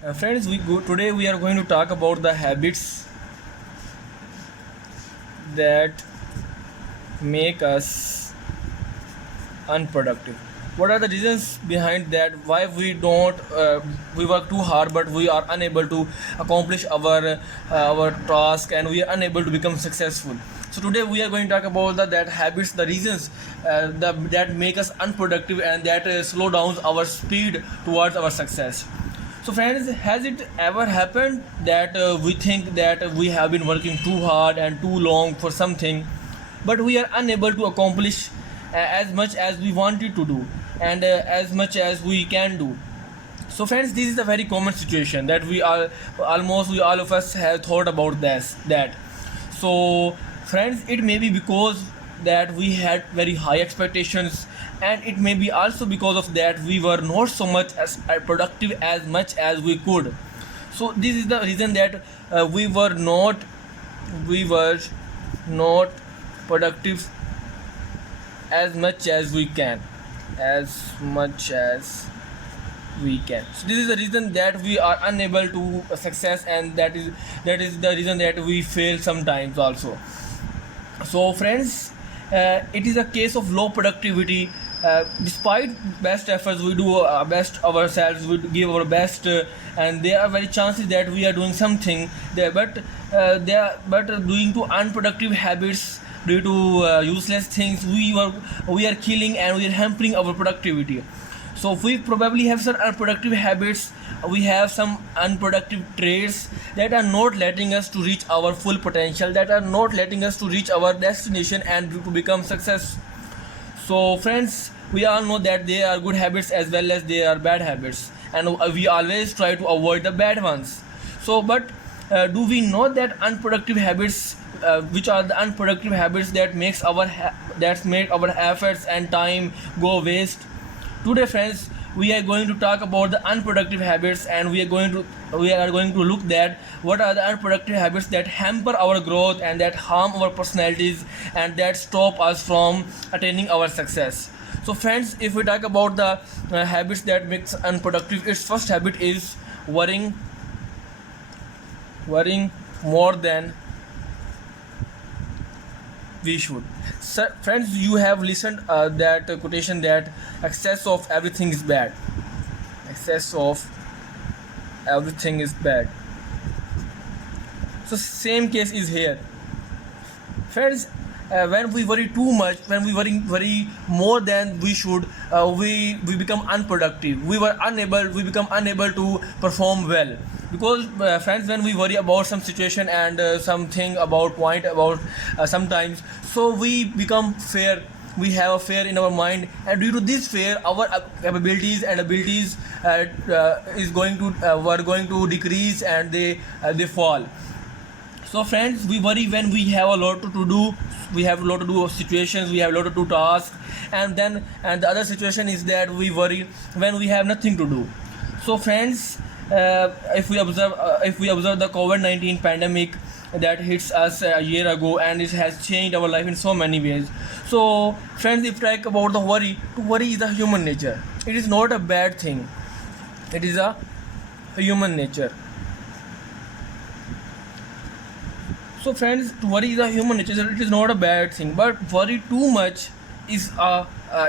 Friends, today we are going to talk about the habits that make us unproductive. What are the reasons behind that? Why we work too hard, but we are unable to accomplish our task, and we are unable to become successful. So today we are going to talk about that habits, the reasons that make us unproductive and that slow down our speed towards our success. So, friends, has it ever happened that we think that we have been working too hard and too long for something, but we are unable to accomplish as much as we wanted to do and as much as we can do? So, friends, this is a very common situation that we all of us have thought about that. So, friends, it may be because that we had very high expectations, and it may be also because of that we were not so much as productive as much as we could. So this is the reason that we were not productive as much as we can, as much as we can. So this is the reason that we are unable to success, and that is the reason that we fail sometimes also. So, friends, it is a case of low productivity. Despite best efforts, we do our best ourselves, we give our best, and there are very chances that we are doing something there, but doing to unproductive habits, due to useless things, we are killing and we are hampering our productivity. So we probably have some unproductive habits, we have some unproductive traits that are not letting us to reach our full potential, that are not letting us to reach our destination and to become success. So, friends, we all know that there are good habits as well as there are bad habits, and we always try to avoid the bad ones. So, but do we know that unproductive habits, which are the unproductive habits that make our efforts and time go waste? Today, friends, we are going to talk about the unproductive habits, and we are going to look at what are the unproductive habits that hamper our growth and that harm our personalities and that stop us from attaining our success. So, friends, if we talk about the habits that makes unproductive, its first habit is worrying more than we should. So, friends, you have listened that quotation that excess of everything is bad. Excess of everything is bad. So same case is here, friends. When we worry too much, when we worry more than we should, we become unproductive. We become unable to perform well, because friends, when we worry about some situation and something about point about sometimes, so we become fear, we have a fear in our mind, and due to this fear our capabilities and abilities is going to were going to decrease, and they fall. So, friends, we worry when we have a lot to do, we have a lot to do of situations, we have a lot to do tasks, and the other situation is that we worry when we have nothing to do. So, friends, if we observe the COVID-19 pandemic that hits us a year ago, and it has changed our life in so many ways. So, friends, if I talk about the worry, to worry is a human nature. It is not a bad thing. It is a human nature. So, friends, to worry is a human nature. So it is not a bad thing, but worry too much is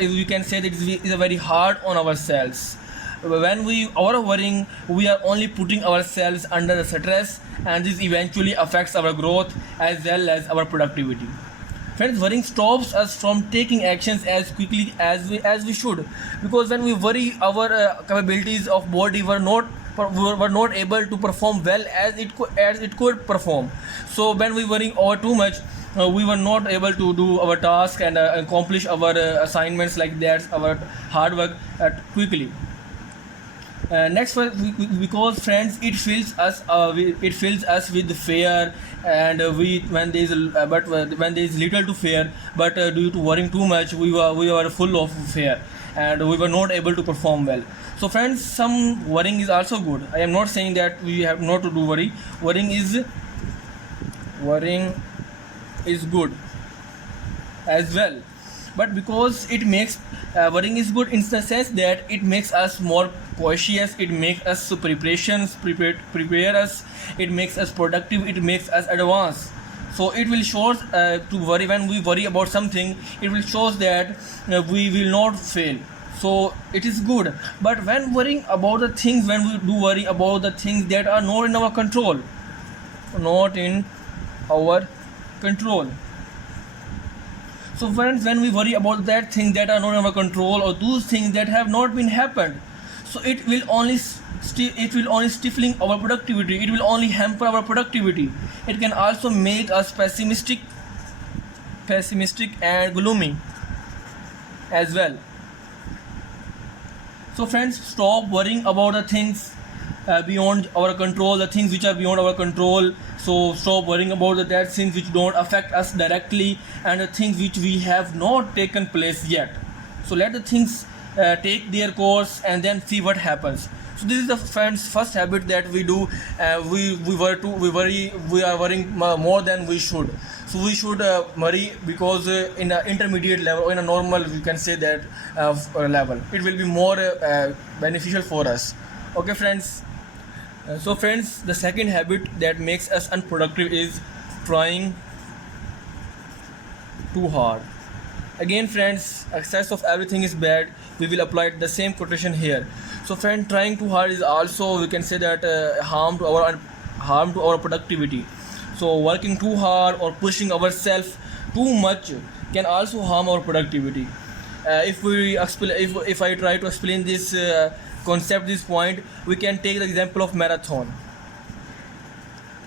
we can say that is a very hard on ourselves. When we are worrying, we are only putting ourselves under the stress, and this eventually affects our growth as well as our productivity. Friends, worrying stops us from taking actions as quickly as we should, because when we worry, our capabilities of body were not able to perform well as it could perform. So when we worrying over too much, we were not able to do our task and accomplish our assignments, like that our hard work quickly. Next one, because, friends, it fills us with fear, and we when there is when there is little to fear, but due to worrying too much, we were full of fear, and we were not able to perform well. So, friends, some worrying is also good. I am not saying that we have not to do worry. Worrying is good as well, but because it makes worrying is good in the sense that it makes us more cautious, it makes us prepare us, it makes us productive, it makes us advance. So it will show to worry. When we worry about something, it will show that we will not fail. So it is good. But when worrying about the things, when we do worry about the things that are not in our control, not in our control. So friends, when we worry about that things that are not in our control, or those things that have not been happened, so it will only stifling our productivity. It will only hamper our productivity. It can also make us pessimistic and gloomy as well. So friends, stop worrying about the things beyond our control, the things which are beyond our control. So stop worrying about that things which don't affect us directly, and the things which we have not taken place yet. So let the things take their course and then see what happens. So this is the friends first habit that we do. We are worrying more than we should. So we should worry, because in an intermediate level, or in a normal, we can say that level, it will be more beneficial for us. Okay friends. So friends, the second habit that makes us unproductive is trying too hard. Again friends, excess of everything is bad. We will apply the same quotation here. So friend, trying too hard is also, we can say that, harm to our productivity. So working too hard or pushing ourselves too much can also harm our productivity. If I try to explain this concept, this point, we can take the example of marathon.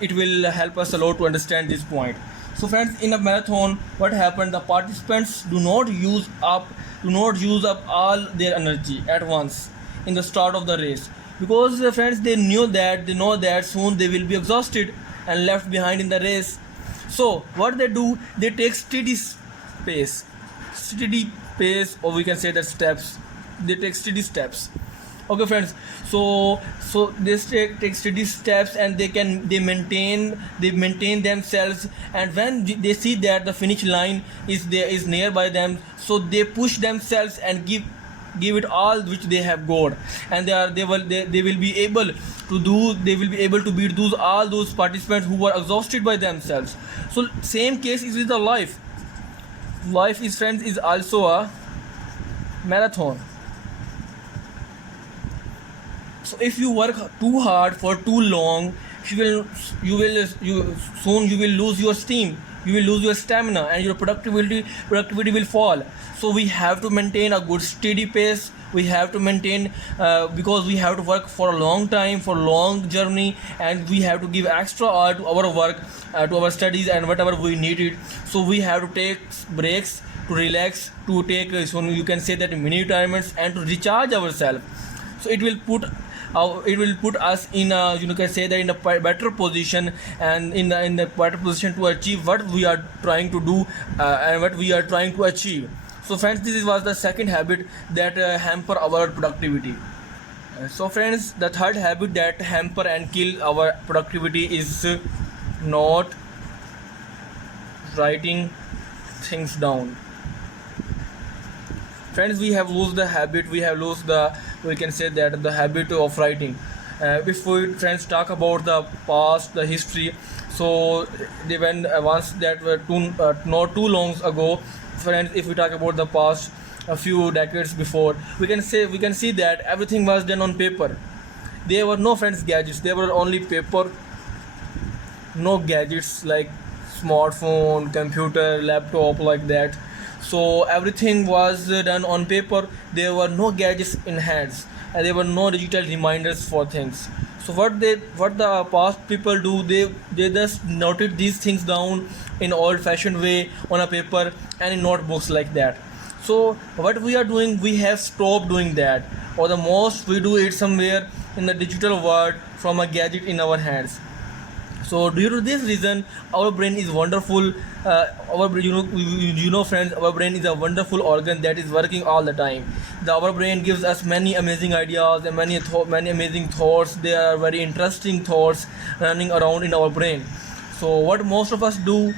It will help us a lot to understand this point. So friends, in a marathon, what happened? The participants do not use up all their energy at once in the start of the race, because friends, they know that soon they will be exhausted and left behind in the race. So what they do, they take pace or we can say that steps. They take steady steps. Okay friends, so they take steady steps, and they maintain themselves, and when they see that the finish line is nearby them, so they push themselves and give it all which they have got, and they will be able to beat all those participants who were exhausted by themselves. So same case is with the life. Life is, friends, is also a marathon. So if you work too hard for too long, you will lose your steam, you will lose your stamina, and your productivity will fall. So we have to maintain a good steady pace. We have to maintain, because we have to work for a long time, for long journey, and we have to give extra hour to our work, to our studies and whatever we needed. So we have to take breaks, to relax, to take, so you can say that, mini retirements, and to recharge ourselves. So it will put us in a, you can say that, in a better position, and in the better position to achieve what we are trying to do, and what we are trying to achieve. So friends, this was the second habit that hamper our productivity. So friends, the third habit that hamper and kill our productivity is not writing things down. Friends, we have lost the habit, we can say that, the habit of writing. If we, friends, talk about the past, the history, so they went once that were not too long ago. Friends, if we talk about the past, a few decades before, we can see that everything was done on paper. There were no, friends, gadgets. There were only paper, no gadgets like smartphone, computer, laptop, like that. So everything was done on paper. There were no gadgets in hands, and there were no digital reminders for things. So what the past people do, they just noted these things down in old fashioned way on a paper and in notebooks, like that. So what we are doing, we have stopped doing that, or the most we do it somewhere in the digital world from a gadget in our hands. So due to this reason, our brain is wonderful. Friends, our brain is a wonderful organ that is working all the time. Our brain gives us many amazing ideas and many amazing thoughts. There are very interesting thoughts running around in our brain. So what most of us do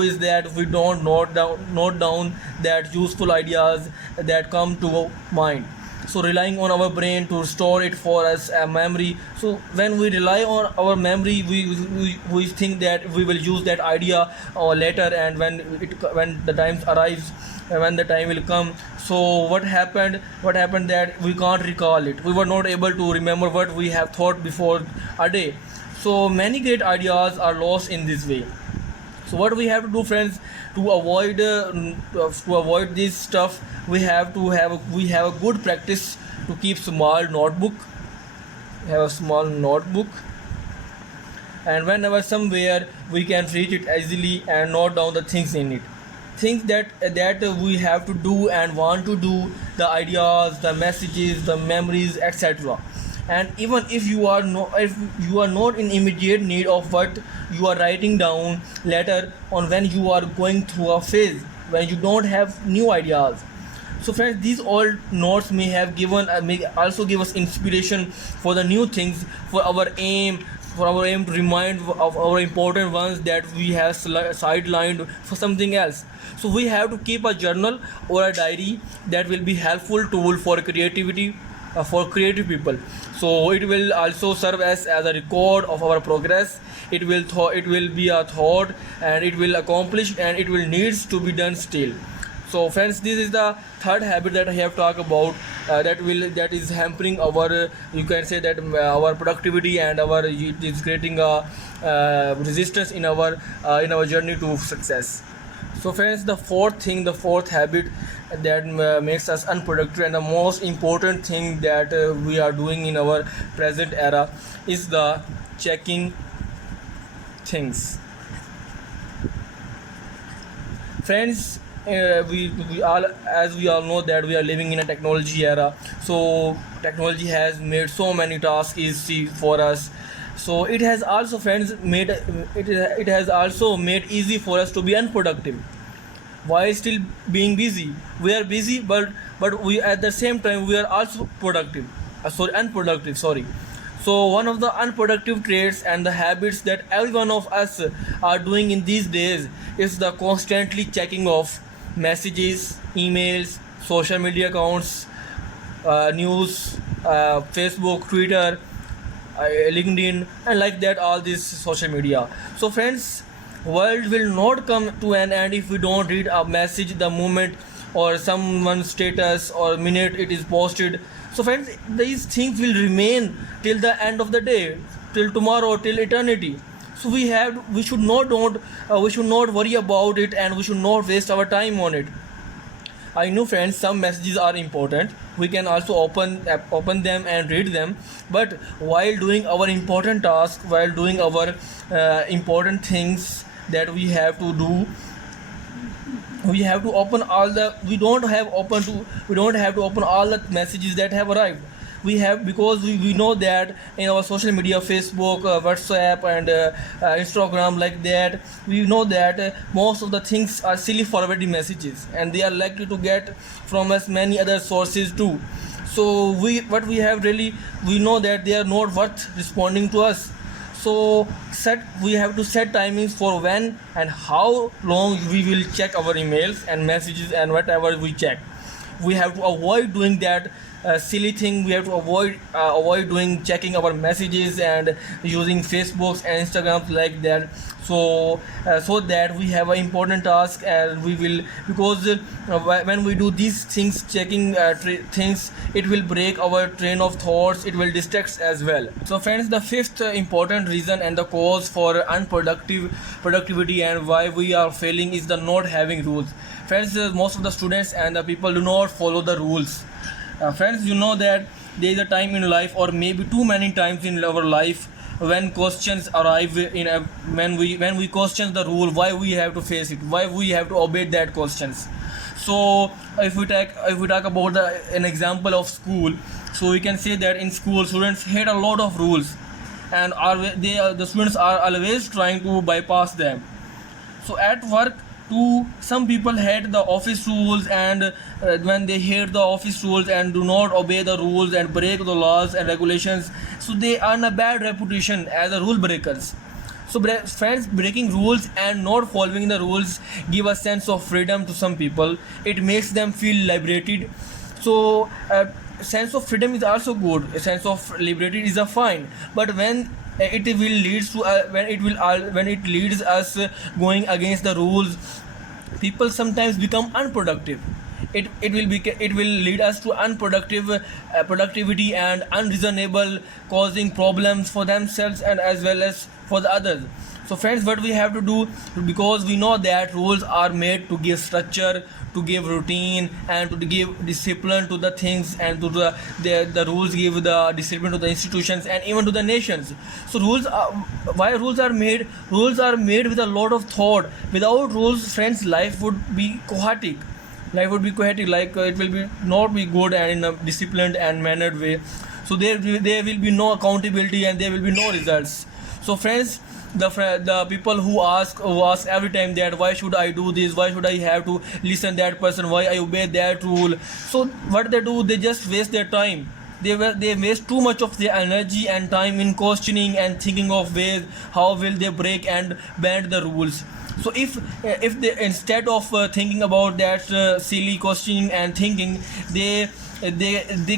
is that we don't note down that useful ideas that come to mind. so relying on our brain to store it for us a memory. So when we rely on our memory, we think that we will use that idea or later, and when the time arrives, when the time will come, so what happened that we can't recall it. We were not able to remember what we have thought before a day. So many great ideas are lost in this way. So what we have to do, friends, to avoid this stuff, we have a good practice to keep small notebook, and whenever somewhere we can reach it easily and note down the things in it, things that we have to do and want to do, the ideas, the messages, the memories, etc. And even if you are not in immediate need of what you are writing down later on, when you are going through a phase when you don't have new ideas. So friends, these all notes may also give us inspiration for the new things, for our aim to remind of our important ones that we have sidelined for something else. So we have to keep a journal or a diary that will be helpful tool for creativity, for creative people. So it will also serve as a record of our progress. It will be a thought, and it will accomplish, and it will needs to be done still. So friends, this is the third habit that I have talked about, that is hampering our, you can say that, our productivity, and it is creating a resistance in our journey to success. So friends, the fourth habit that makes us unproductive, and the most important thing that we are doing in our present era, is the checking things. Friends, we all, as we all know, that we are living in a technology era. So technology has made so many tasks easy for us. So it has also, friends, made easy for us to be unproductive while still being busy. We are busy, but we, at the same time, we are also productive. Unproductive. Sorry. So one of the unproductive traits and the habits that every one of us are doing in these days is the constantly checking of messages, emails, social media accounts, news, Facebook, Twitter, LinkedIn, and like that, all this social media. So friends, world will not come to an end if we don't read a message the moment or someone's status or minute it is posted. So friends, these things will remain till the end of the day, till tomorrow, till eternity. So we should not worry about it, and we should not waste our time on it. I know, friends, some messages are important. We can also open them and read them. But while doing our important task, while doing our important things that we have to do, we have to open all the. We don't have to open all the messages that have arrived. We have, because we know that in our social media, Facebook, WhatsApp, and Instagram, like that, we know that most of the things are silly forwarding messages, and they are likely to get from us many other sources too. So we know that they are not worth responding to us. So we have to set timings for when and how long we will check our emails and messages and whatever we check. We have to avoid doing that silly thing. We have to avoid doing checking our messages and using Facebooks and Instagrams like that. So that we have an important task, and we will, because when we do these things, checking things, it will break our train of thoughts. It will distract as well. So friends, the fifth important reason and the cause for productivity and why we are failing is the not having rules. Friends, most of the students and the people do not follow the rules. Friends, you know that there is a time in life, or maybe too many times in our life, when questions arrive when we question the rule, why we have to face it, why we have to obey that questions. So if we talk about an example of school, so we can say that in school, students hate a lot of rules, and the students are always trying to bypass them. So at work too, some people hate the office rules, and when they hate the office rules and do not obey the rules and break the laws and regulations, so they earn a bad reputation as a rule breakers. So friends, breaking rules and not following the rules give a sense of freedom to some people. It makes them feel liberated. So sense of freedom is also good, a sense of liberty is a fine, but it will leads to when it leads us going against the rules, people sometimes become unproductive. It will lead us to unproductive productivity and unreasonable, causing problems for themselves and as well as for the others. So friends, what we have to do, because we know that rules are made to give structure, to give routine, and to give discipline to the things, and to the rules give the discipline to the institutions and even to the nations. So why rules are made? Rules are made with a lot of thought. Without rules, friends, life would be chaotic. Like it will be not be good and in a disciplined and mannered way. So there will be no accountability and there will be no results. So friends, the people who ask every time that why should I do this, why should I have to listen that person, why I obey that rule. So what they do, they just waste their time. They waste too much of their energy and time in questioning and thinking of ways how will they break and bend the rules. So if they, instead of thinking about that silly questioning and thinking, they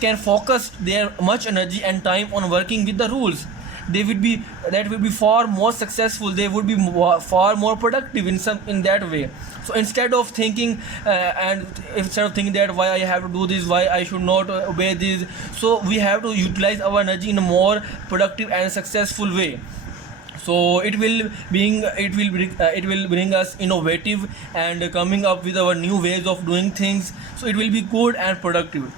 can focus their much energy and time on working with the rules, they would be that would be far more successful. They would be far more productive in that way. So instead of thinking that why I have to do this, why I should not obey this, so we have to utilize our energy in a more productive and successful way. So it will bring us innovative and coming up with our new ways of doing things. So it will be good and productive.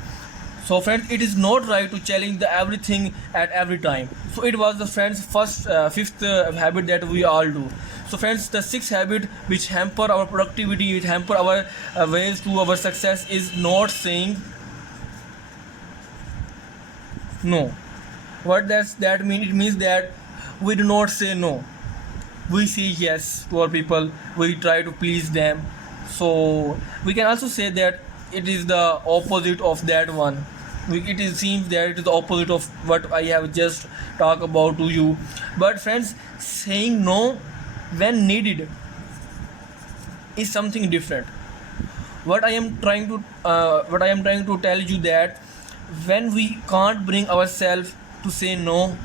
So friends, it is not right to challenge the everything at every time. So it was the friends fifth habit that we all do. So friends, the sixth habit which hamper our productivity, which hamper our ways to our success, is not saying no. What does that mean? It means that we do not say no. We say yes to our people. We try to please them. So we can also say that it is the opposite of that one. Seems that it is the opposite of what I have just talked about to you. But friends, saying no when needed is something different. What I am trying to tell you that when we can't bring ourselves to say no,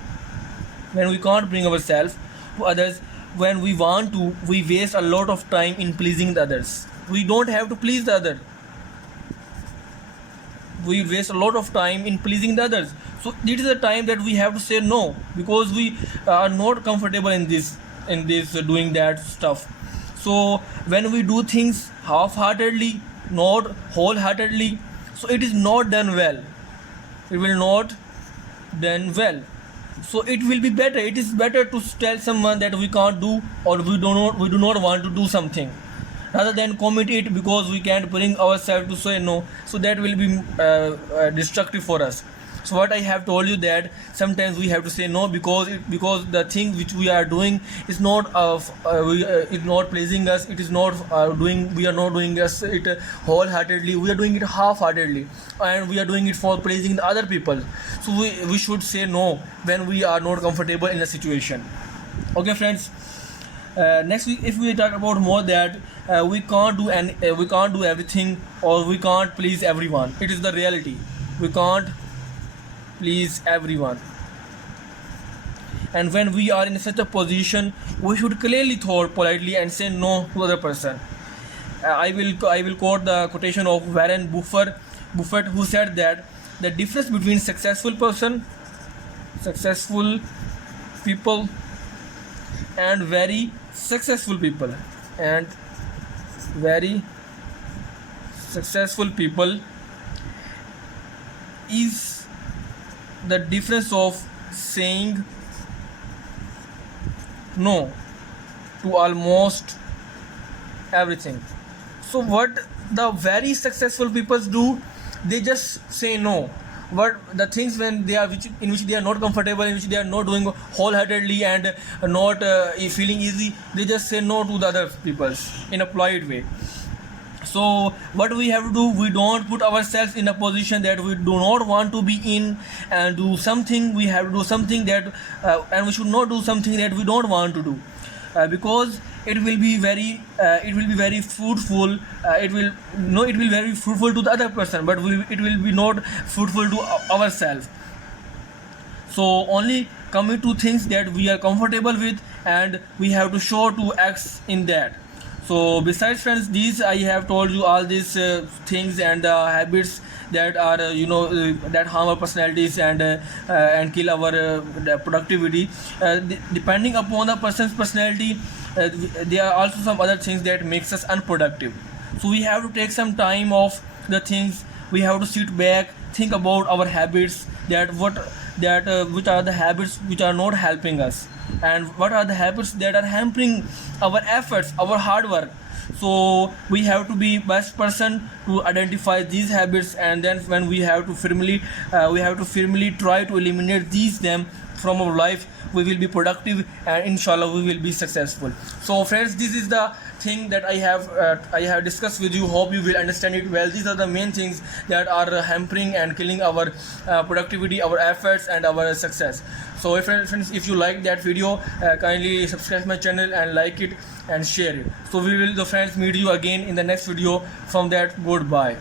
when we can't bring ourselves to others when we want to, we waste a lot of time in pleasing the others. We don't have to please the other. We waste a lot of time in pleasing the others. So this is the time that we have to say no, because we are not comfortable in this doing that stuff. So when we do things half-heartedly, not wholeheartedly, so it is not done well. It will not done well. So it will be better. It is better to tell someone that we can't do, or we do not want to do something, rather than commit it because we can't bring ourselves to say no. So that will be destructive for us. So what I have told you, that sometimes we have to say no because the thing which we are doing is not is not pleasing us. It is not we are not doing it wholeheartedly. We are doing it half-heartedly, and we are doing it for pleasing the other people. So we should say no when we are not comfortable in a situation. Okay, friends. Next week, if we talk about more that we can't do everything, or we can't please everyone. It is the reality. We can't please everyone, and when we are in such a position, we should clearly thought politely and say no to other person. I will quote the quotation of Warren Buffett, who said that the difference between successful people and very successful people is the difference of saying no to almost everything. So what the very successful people do, they just say no. But the things when in which they are not comfortable, in which they are not doing wholeheartedly and not feeling easy, they just say no to the other people in a polite way. So what we have to do, we don't put ourselves in a position that we do not want to be in and do something. We have to do something that and we should not do something that we don't want to do. because it will be very fruitful. It will no it will be very fruitful to the other person, but it will be not fruitful to ourselves. So only commit to things that we are comfortable with, and we have to show to acts in that. So besides friends, these I have told you all these things and habits that are that harm our personalities and kill our productivity. Depending upon the person's personality, there are also some other things that makes us unproductive. So we have to take some time off the things. We have to sit back, think about our habits, which are the habits which are not helping us, and what are the habits that are hampering our efforts, our hard work. So we have to be best person to identify these habits, and then when we have to firmly try to eliminate these them from our life, we will be productive, and inshallah we will be successful. So friends, this is the thing that I have discussed with you. Hope you will understand it well. These are the main things that are hampering and killing our productivity, our efforts, and our success. So friends, if you like that video, kindly subscribe my channel and like it and share it. So we will, the friends, meet you again in the next video. From that, goodbye.